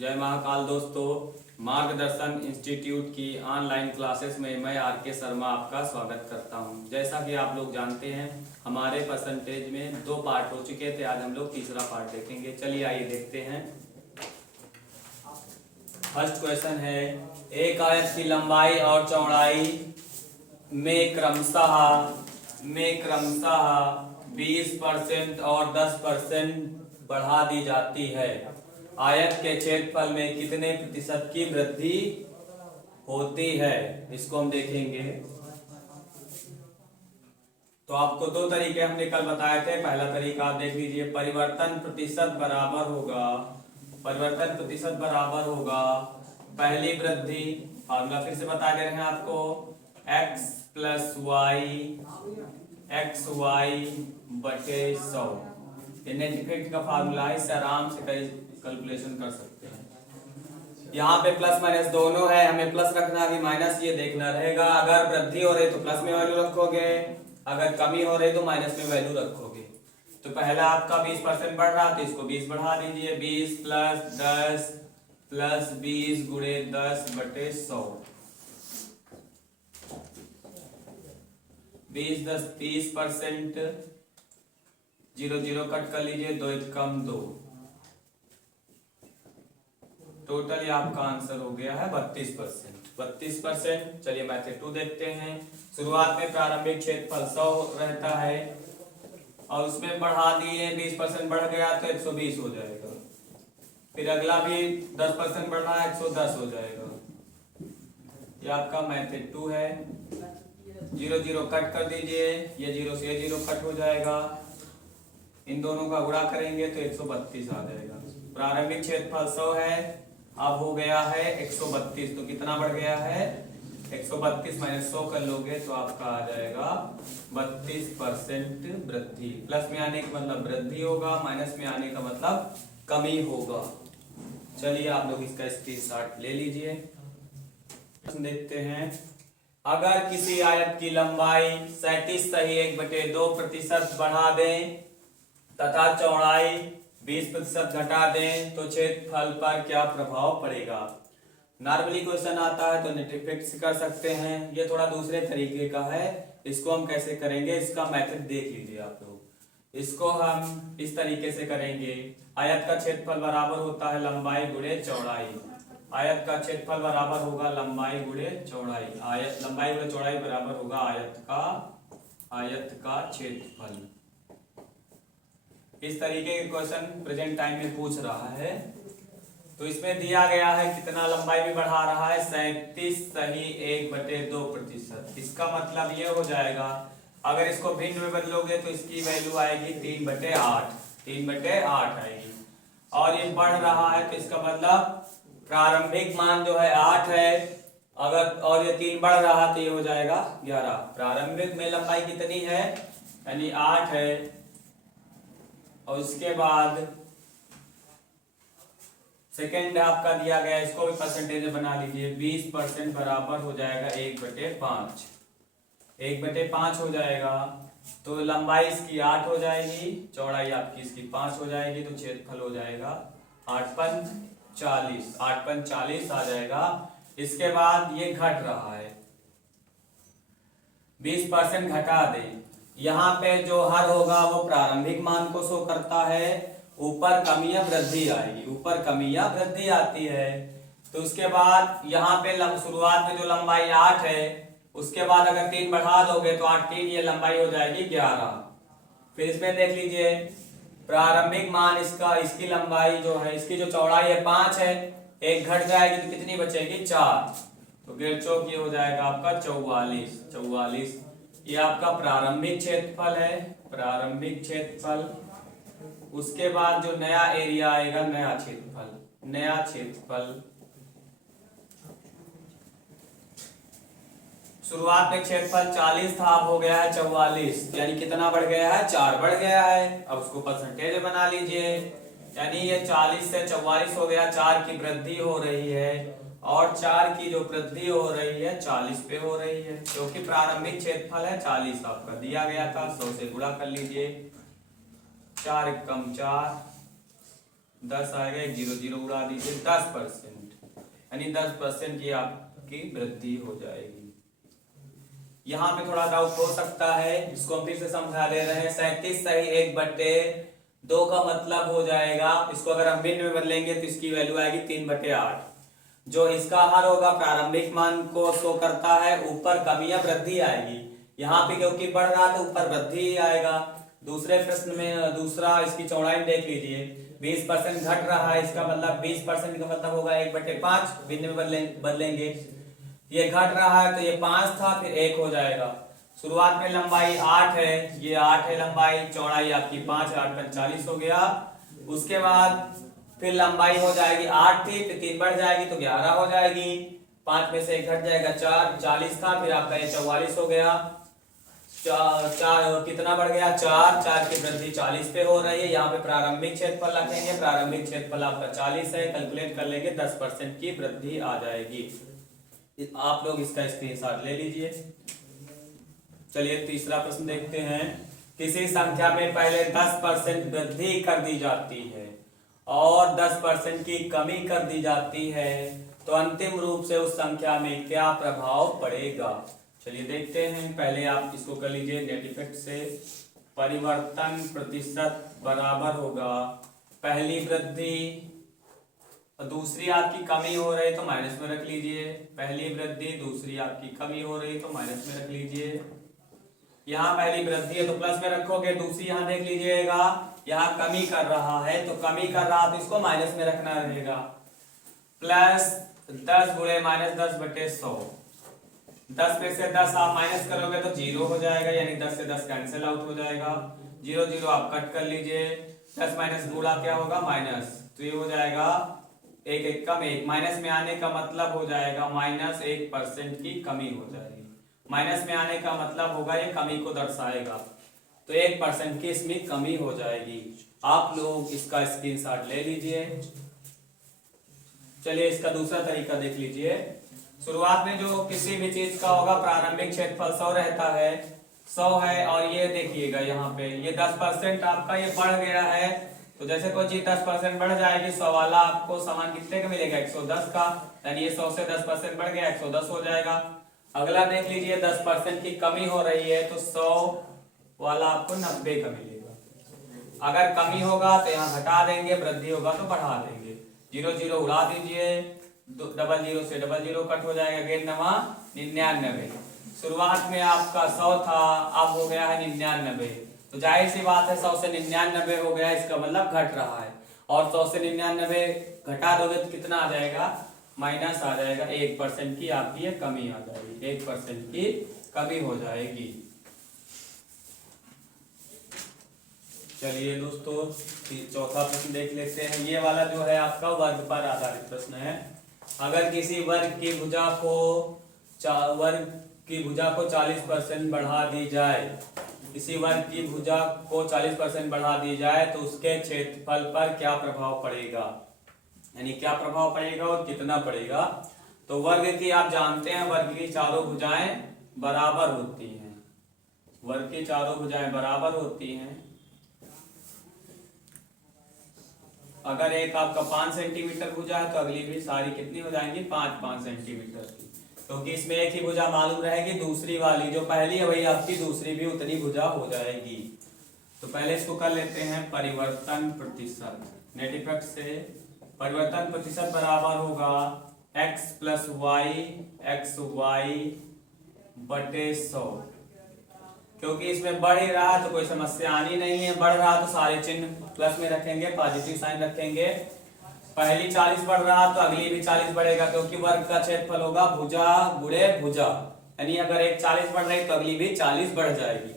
जय महाकाल दोस्तों, मार्गदर्शन इंस्टीट्यूट की ऑनलाइन क्लासेस में मैं आर.के. शर्मा आपका स्वागत करता हूं। जैसा कि आप लोग जानते हैं, हमारे परसेंटेज में 2 पार्ट हो चुके थे। आज हम लोग तीसरा पार्ट देखेंगे। चलिए आइए देखते हैं। फर्स्ट क्वेश्चन है, एक आयत की लंबाई और चौड़ाई में क्रमशः 20% और 10% बढ़ा दी जाती है। आयत के क्षेत्रफल में कितने प्रतिशत की वृद्धि होती है, इसको हम देखेंगे। तो आपको 2 तरीके हमने कल बताए थे। पहला तरीका आप देख लीजिए, परिवर्तन प्रतिशत बराबर होगा पहली वृद्धि। फार्मूला फिर से बता दे रहे हैं आपको, x + y xy बटे 100। ये नेट इफेक्ट का फार्मूला है, इससे आराम से कई कैलकुलेशन कर सकते हैं। यहाँ पे प्लस माइनस दोनों है, हमें प्लस रखना भी माइनस ये देखना रहेगा। अगर वृद्धि हो रही तो प्लस में वैल्यू रखोगे, अगर कमी हो रही तो माइनस में वैल्यू रखोगे। तो पहला आपका 20% बढ़ रहा तो इसको 20 बढ़ा दीजिए। 20 + 10 + 20 × 10 बटे 100। 20 10 30%। 0 0 कट कर लीजिए, 2 × 1 2। टोटल आपका आंसर हो गया है 32%। चलिए मैथड 2 देखते हैं। शुरुआत में प्रारंभिक क्षेत्रफल 100 रहता है और उसमें बढ़ा दिए 20% बढ़ गया तो 120 हो जाएगा। फिर अगला भी 10% बढ़ रहा है, 110 हो जाएगा। ये आपका मैथड 2 है। 0 0 कट कर दीजिए, ये 0 से 0 कट हो जाएगा। इन दोनों का गुणा करेंगे तो 132 आ जाएगा। प्रारंभिक क्षेत्रफल 100 है, अब हो गया है 132। तो कितना बढ़ गया है? 132 - 100 कर लोगे तो आपका आ जाएगा 32% वृद्धि। प्लस में आने का मतलब वृद्धि होगा, माइनस में आने का मतलब कमी होगा। चलिए आप लोग इसका स्क्रीनशॉट ले लीजिए। देखते हैं, अगर किसी आयत की लंबाई 37.1/2% बढ़ा दें तथा चौड़ाई 20% घटा दें तो क्षेत्रफल पर क्या प्रभाव पड़ेगा। नॉर्मली क्वेश्चन आता है तो नेट इफेक्ट से कर सकते हैं। ये थोड़ा दूसरे तरीके का है, इसको हम कैसे करेंगे इसका मेथड देख लीजिए आप लोग। इसको हम इस तरीके से करेंगे। आयत का क्षेत्रफल बराबर होता है लंबाई गुणे चौड़ाई। आयत का क्षेत्रफल बराबर होगा लंबाई गुणे चौड़ाई। लंबाई गुणे चौड़ाई बराबर होगा आयत का क्षेत्रफल। इस तरीके के क्वेश्चन प्रेजेंट टाइम में पूछ रहा है। तो इसमें दिया गया है कितना लंबाई भी बढ़ा रहा है, 37.1/2%। इसका मतलब ये हो जाएगा, अगर इसको भिन्न में बदलोगे तो इसकी वैल्यू आएगी 3/8 आएगी। और ये बढ़ रहा है तो इसका मतलब प्रारंभिक मान जो है 8 है, अगर और ये 3 बढ़ रहा तो ये हो जाएगा 11। प्रारंभिक में लंबाई कितनी है, यानी 8 है। और उसके बाद सेकेंड आपका दिया गया, इसको भी परसेंटेज बना लीजिए। 20% बराबर हो जाएगा 1/5। 1/5 हो जाएगा तो लंबाई इसकी 8 हो जाएगी, चौड़ाई आपकी इसकी 5 हो जाएगी। तो क्षेत्रफल हो जाएगा 8 × 40। 8 × 40 आ जाएगा। इसके बाद ये घट रहा है, 20% घटा दें। यहाँ पे जो हर होगा वो प्रारंभिक मान को शो करता है। ऊपर कमी या वृद्धि आएगी, ऊपर कमी या वृद्धि आती है। तो उसके बाद यहाँ पे शुरुआत में जो लंबाई 8 है, उसके बाद अगर 3 बढ़ा दोगे तो 8 3 ये लंबाई हो जाएगी 11। फिर इसमें देख लीजिए, प्रारंभिक मान इसकी लंबाई जो है, इसकी जो चौड़ाई है 5 है, एक घट जाएगी तो कितनी बचेगी? 4। तो 1 चौक ये हो जाएगा आपका 44। ये आपका प्रारंभिक क्षेत्रफल है, प्रारंभिक क्षेत्रफल। उसके बाद जो नया एरिया आएगा, नया क्षेत्रफल। शुरुआत में क्षेत्रफल 40 था, अब हो गया है 44, यानी कितना बढ़ गया है? 4 बढ़ गया है। अब उसको परसेंटेज बना लीजिए, यानी ये 40 से 44 हो गया। 4 की वृद्धि हो रही है और 4 की जो वृद्धि हो रही है 40 पे हो रही है, क्योंकि प्रारंभिक क्षेत्रफल है 40 आपका दिया गया था। 100 से गुणा कर लीजिए। 4 × 4 10 आएगा, 1 0 0 उड़ा दीजिए, 10%, यानी 10% की आपकी वृद्धि हो जाएगी। यहाँ पे थोड़ा डाउट हो सकता है, इसको हम फिर से समझा दे रहे हैं। 37 सही 1/2 का मतलब हो जाएगा, इसको अगर हम भिन्न में बदलेंगे तो इसकी वैल्यू आएगी 3/8। जो इसका हर होगा प्रारंभिक मान को शो करता है, ऊपर कमी या वृद्धि आएगी। यहाँ पे क्योंकि बढ़ रहा तो ऊपर वृद्धि आएगा। दूसरे प्रश्न में दूसरा इसकी चौड़ाई देख लीजिए, 20% घट रहा है, इसका मतलब 20% का मतलब होगा 1/5, भिन्न में बदलेंगे। ये घट रहा है तो ये 5 था, फिर 1 हो जाएगा। शुरुआत में लंबाई 8 है, ये 8 है लंबाई, चौड़ाई आपकी 5 है, 8 × 40 हो गया। उसके बाद फिर लंबाई हो जाएगी 8 थी, फिर 3 बढ़ जाएगी तो 11 हो जाएगी, 5 में से 1 घट जाएगा 4, 40 था, फिर आपका ये 44 हो गया। 4 कितना बढ़ गया 4 की वृद्धि 40 पे हो रही है। यहाँ पे प्रारंभिक क्षेत्रफल रखेंगे, प्रारंभिक क्षेत्रफल आपका 40 है, कैलकुलेट कर लेंगे 10% की वृद्धि आ जाएगी। आप लोग इसका स्क्रीनशॉट ले लीजिए। चलिए तीसरा प्रश्न देखते हैं। किसी संख्या में पहले 10% वृद्धि कर दी जाती है और 10% की कमी कर दी जाती है, तो अंतिम रूप से उस संख्या में क्या प्रभाव पड़ेगा? चलिए देखते हैं। पहले आप इसको कर लीजिए नेट इफेक्ट से। परिवर्तन प्रतिशत बराबर होगा पहली वृद्धि और दूसरी आपकी कमी हो रही तो माइनस में रख लीजिए। पहली वृद्धि, दूसरी आपकी कमी हो रही तो माइनस में रख लीजिए। यहाँ पहली वृद्धि है तो प्लस में रखोगे, दूसरी यहाँ देख लीजिएगा यहाँ कमी कर रहा है तो कमी कर रहा तो इसको माइनस में रखना रहेगा। प्लस 10 × -10/100, 10 में से 10 आप माइनस करोगे तो 0 हो जाएगा, यानी 10 से 10 कैंसिल आउट हो जाएगा। 0 0 आप कट कर लीजिए, 10 माइनस गुणा क्या होगा माइनस, तो ये हो जाएगा 1 1 कम 1, माइनस में आने का मतलब हो जाएगा -1% की कमी हो जाएगी। माइनस में आने का मतलब होगा ये कमी को दर्शाएगा, तो 1% की इसमें कमी हो जाएगी। आप लोग इसका स्क्रीनशॉट ले लीजिए। चलिए इसका दूसरा तरीका देख लीजिए। शुरुआत में जो किसी भी चीज का होगा प्रारंभिक क्षेत्रफल 100 रहता है, 100 है, और ये देखिएगा यहाँ पे ये 10% आपका ये बढ़ गया है, तो जैसे कोई चीज 10% बढ़ जाएगी 100 वाला आपको सामान कितने का मिलेगा 110 का, यानी ये 100 से 10% बढ़ गया 110 हो जाएगा। अगला देख लीजिए 10% की कमी हो रही है तो 100 वाला आपको 90 का मिलेगा। अगर कमी होगा तो यहाँ घटा देंगे, वृद्धि होगा तो बढ़ा देंगे। 0 0 उड़ा दीजिए, 00 से 00 कट हो जाएगा, गेट नवा 99। शुरुआत में आपका 100 था, अब हो गया है 99, तो जाहिर सी बात है 100 से 99 हो गया, इसका मतलब घट रहा है। और 100 से 99 घटा दोगे तो कितना आ जाएगा माइनस आ जाएगा, 1% की आपकी ये कमी आ जाएगी, 1% की कमी हो जाएगी। चलिए दोस्तों चौथा प्रश्न देख लेते हैं। ये वाला जो है आपका वर्ग पर आधारित प्रश्न है। अगर किसी वर्ग की भुजा को 40% बढ़ा दी जाए, किसी वर्ग की भुजा को 40% बढ़ा दी जाए तो उसके क्षेत्रफल पर क्या प्रभाव पड़ेगा, यानी क्या प्रभाव पड़ेगा और कितना पड़ेगा। तो वर्ग की आप जानते हैं वर्ग की चारों भुजाएं बराबर होती हैं, वर्ग की चारों भुजाएं बराबर होती हैं। अगर एक आपका 5 सेंटीमीटर भुजा है तो अगली भी सारी कितनी हो जाएंगी 5 सेंटीमीटर की, क्योंकि इसमें एक ही भुजा मालूम रहेगी, दूसरी वाली जो पहली है वही आपकी दूसरी भी उतनी भुजा हो जाएगी। तो पहले इसको कर लेते हैं परिवर्तन प्रतिशत। नेट इफेक्ट से परिवर्तन प्रतिशत बराबर होगा x + y xy बटे 100। क्योंकि इसमें बढ़ ही रहा तो कोई समस्या आनी नहीं है, बढ़ रहा तो सारे चिन्ह प्लस में रखेंगे, पॉजिटिव साइन रखेंगे। पहली 40 बढ़ रहा तो अगली भी 40 बढ़ेगा, क्योंकि वर्ग का क्षेत्रफल होगा भुजा गुणे भुजा, यानी अगर एक 40 बढ़ रही तो अगली भी 40 बढ़ जाएगी।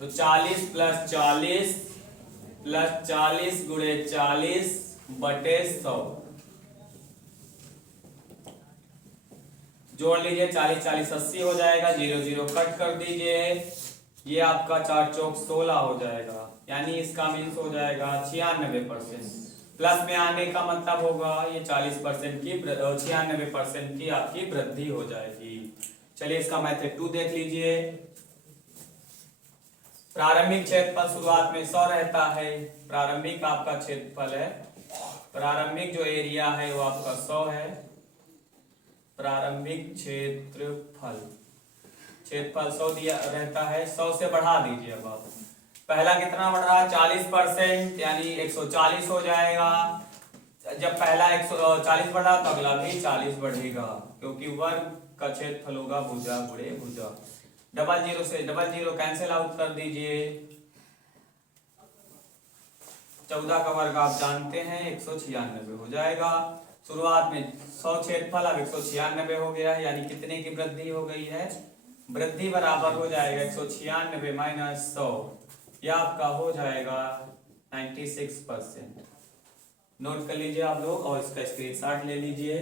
तो 40 + 40 + 40 गुणे 40 बटे 100 जोड़ लीजिए, 40 40 80 हो जाएगा, 0 0 कट कर दीजिए, ये आपका 4 चौक 16 हो जाएगा, यानी इसका मीन्स हो जाएगा 96%। प्लस में आने का मतलब होगा ये 40% की 96% की आपकी वृद्धि हो जाएगी। चलिए इसका मेथड 2 देख लीजिए। प्रारंभिक क्षेत्रफल शुरुआत में 100 रहता है, प्रारंभिक आपका क्षेत्रफल है प्रारंभिक जो एरिया है वो आपका 100 है। प्रारंभिक क्षेत्रफल 100 दिया रहता है, 100 से बढ़ा दीजिए। अब आप पहला कितना बढ़ रहा है 40%, यानी 140 हो जाएगा। जब पहला 140 बढ़ा तो अगला भी 40 बढ़ेगा, क्योंकि वर्ग का क्षेत्रफल होगा भुजा गुणे भुजा। डबल जीरो से डबल जीरो कैंसिल आउट कर दीजिए। 14 का वर्ग आप जानते हैं 196 हो जाएगा। शुरुआत में 100 क्षेत्रफल, अब 196 हो गया है, यानी कितने की वृद्धि हो गई है? वृद्धि बराबर हो जाएगा 196 माइनस 100, यह आपका हो जाएगा 96%। नोट कर लीजिए आप लोग और इसका स्क्रीनशॉट ले लीजिए।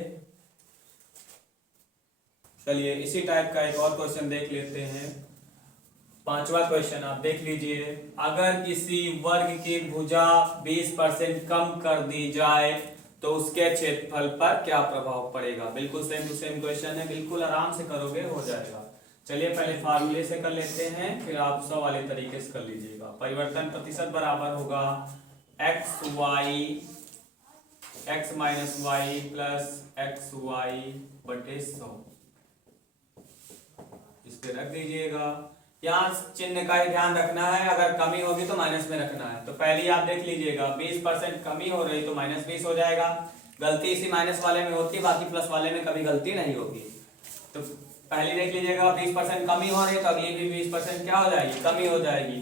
चलिए इसी टाइप का एक और क्वेश्चन देख लेते हैं। 5वां क्वेश्चन आप देख लीजिए। अगर किसी वर्ग की भुजा 20% कम कर दी जाए तो उसके क्षेत्रफल पर क्या प्रभाव पड़ेगा? बिल्कुल सेम टू सेम क्वेश्चन है, बिल्कुल आराम से करोगे हो जाएगा। चलिए पहले फार्मूले से कर लेते हैं, फिर आप 100 वाले तरीके से कर लीजिएगा। परिवर्तन प्रतिशत बराबर होगा x minus Y plus X Y बटे 100। इस पे रख दीजिएगा। यहाँ चिन्ह का ही ध्यान रखना है, अगर कमी होगी तो माइनस में रखना है। तो पहले आप देख लीजिएगा 20% कमी हो रही तो माइनस 20 हो जाएगा। गलती इसी माइनस वाले में होती है, बाकी प्लस वाले में कभी गलती नहीं होगी। तो पहले देख लीजिएगा 20% कमी हो रही तो अगली भी 20% क्या हो जाएगी? कमी हो जाएगी।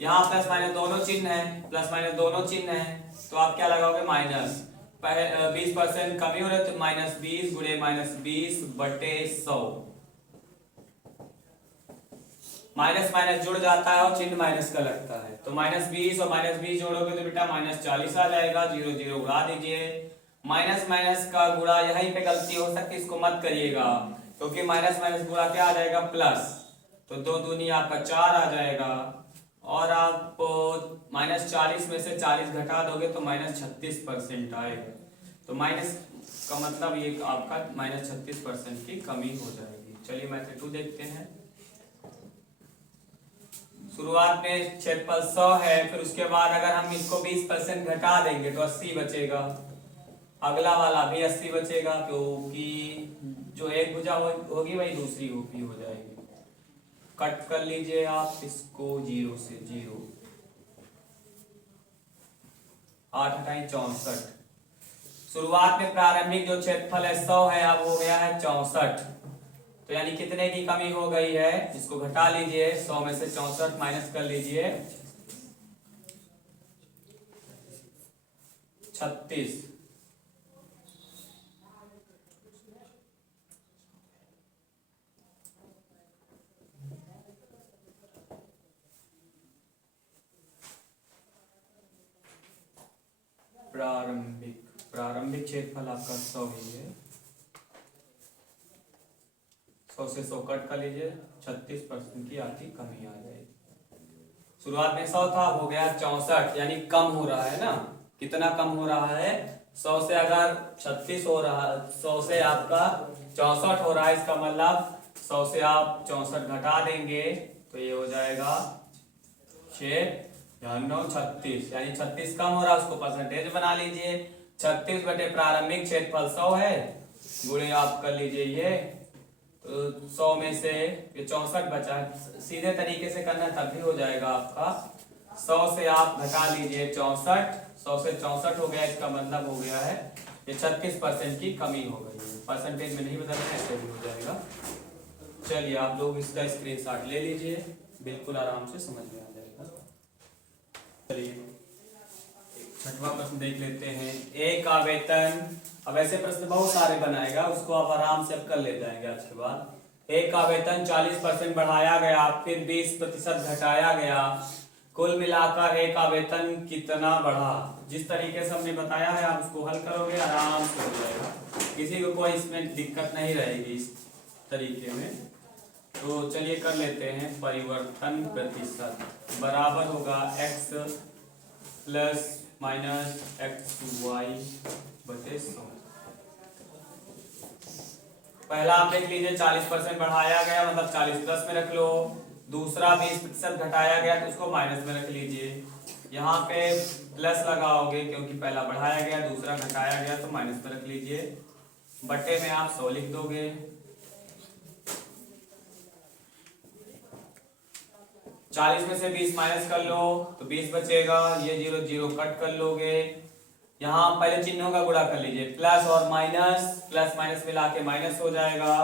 यहाँ प्लस माइनस दोनों चिन्ह है, प्लस माइनस दोनों चिन्ह है, तो आप क्या लगाओगे? माइनस। 20% कमी हो रही तो माइनस 20 गुणे माइनस 20 बटे 100। माइनस माइनस जुड़ जाता है और चिन्ह माइनस का लगता है, तो माइनस 20 और माइनस 20 जोड़ोगे तो बेटा माइनस 40 आ जाएगा। 0 0 उड़ा दीजिए। माइनस माइनस का गुणा यहीं पे गलती हो सकती है, इसको मत करिएगा, क्योंकि माइनस माइनस गुणा क्या आ जाएगा? प्लस। तो 2 दूनी आपका 4 आ जाएगा, और आप माइनस 40 में से 40 घटा दोगे तो माइनस 36% आएगा। तो माइनस का मतलब ये आपका माइनस 36% की कमी हो जाएगी। चलिए मेथड 2 देखते हैं। शुरुआत में क्षेत्रफल 100 है, फिर उसके बाद अगर हम इसको 20% घटा देंगे तो 80 बचेगा। अगला वाला भी 80 बचेगा, क्योंकि जो एक भुजा होगी वही दूसरी भी हो जाएगी। कट कर लीजिए आप इसको 0 से 0। 8 × 64। शुरुआत में प्रारंभिक जो क्षेत्रफल है 100 है, अब हो गया है 64। तो यानी कितने की कमी हो गई है? इसको घटा लीजिए, 100 में से 64 माइनस कर लीजिए 36। प्रारंभिक क्षेत्रफल आपका 100 ही है। 100 से 100 कट कर लीजिए, 36% की आपकी कमी आ जाएगी। शुरुआत में 100 था, हो गया 64, यानी कम हो रहा है ना। कितना कम हो रहा है? 100 से अगर 36 हो रहा है, 100 से आपका 64 हो रहा है, इसका मतलब 100 से आप 64 घटा देंगे तो ये हो जाएगा 6 9 36, यानी 36 कम हो रहा है, उसको परसेंटेज बना लीजिए। 36 बटे प्रारंभिक क्षेत्रफल 100 है, गुणे आप कर लीजिए ये, तो 100 में से ये 64 बचा। सीधे तरीके से करना तब भी हो जाएगा आपका। 100 से आप घटा लीजिए 64, 100 से 64 हो गया, इसका मतलब हो गया है ये 36% की कमी हो गई है। परसेंटेज में नहीं बदलना, ऐसे भी हो जाएगा। चलिए आप लोग इसका स्क्रीनशॉट ले लीजिए, बिल्कुल आराम से समझ में आ जाएगा। चलिए 6वां प्रश्न देख लेते हैं। एक का वेतन, अब ऐसे प्रश्न बहुत सारे बनाएगा, उसको आप आराम से अब कर ले जाएंगे आज के बाद। एक का वेतन 40% बढ़ाया गया, फिर 20% घटाया गया, कुल मिलाकर एक का वेतन कितना बढ़ा? जिस तरीके से हमने बताया है आप उसको हल करोगे आराम से हो जाएगा, किसी को कोई इसमें दिक्कत नहीं रहेगी इस तरीके में। तो चलिए कर लेते हैं। परिवर्तन प्रतिशत बराबर होगा x plus minus X Y बटे 100। पहला आप देख लीजिए 40% बढ़ाया गया, मतलब 40 प्लस में रख लो। दूसरा 20% घटाया गया तो उसको माइनस में रख लीजिए। यहाँ पे प्लस लगाओगे क्योंकि पहला बढ़ाया गया दूसरा घटाया गया, तो माइनस में रख लीजिए। बटे में आप 100 लिख दोगे। 40 में से 20 माइनस कर लो तो 20 बचेगा, ये 0 0 कट कर लोगे। यहाँ पहले चिन्हों का गुणा कर लीजिए, प्लस और माइनस, प्लस माइनस मिला के माइनस हो जाएगा।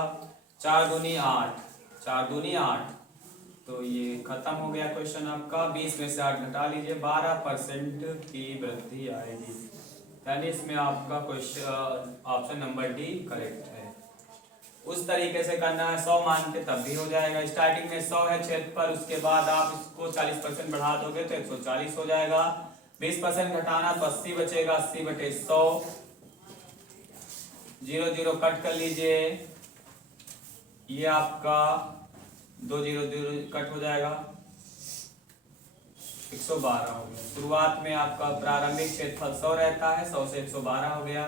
4 दूनी 8, 4 दूनी 8, तो ये खत्म हो गया क्वेश्चन आपका। 20 में से 8 घटा लीजिए, 12% की वृद्धि आएगी, यानी इसमें आपका question option number D correct है। उस तरीके से करना है, 100 मान के तब भी हो जाएगा। स्टार्टिंग में 100 है क्षेत्रफल, उसके बाद आप इसको 40% बढ़ा दोगे तो 140 हो जाएगा। 20% घटाना तो 80 बचेगा, 80 बटे 100, 0 0 कट कर लीजिए, ये आपका 2 0 0 कट हो जाएगा, 112 हो गया। शुरुआत में आपका प्रारंभिक क्षेत्रफल 100 रहता है, 100 से 112 हो गया,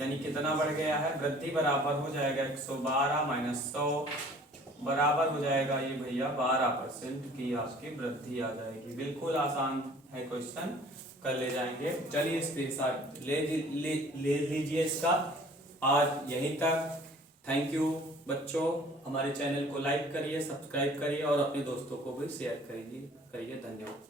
यानी कितना बढ़ गया है, वृद्धि बराबर हो जाएगा 112 माइनस 100 बराबर हो जाएगा ये भैया 12% की आपकी वृद्धि आ जाएगी। बिल्कुल आसान है क्वेश्चन, कर ले जाएंगे। चलिए स्क्रीनशॉट ले लीजिए इसका। आज यहीं तक। थैंक यू बच्चों, हमारे चैनल को लाइक करिए, सब्सक्राइब करिए और अपने दोस्तों को भी शेयर करिए। धन्यवाद।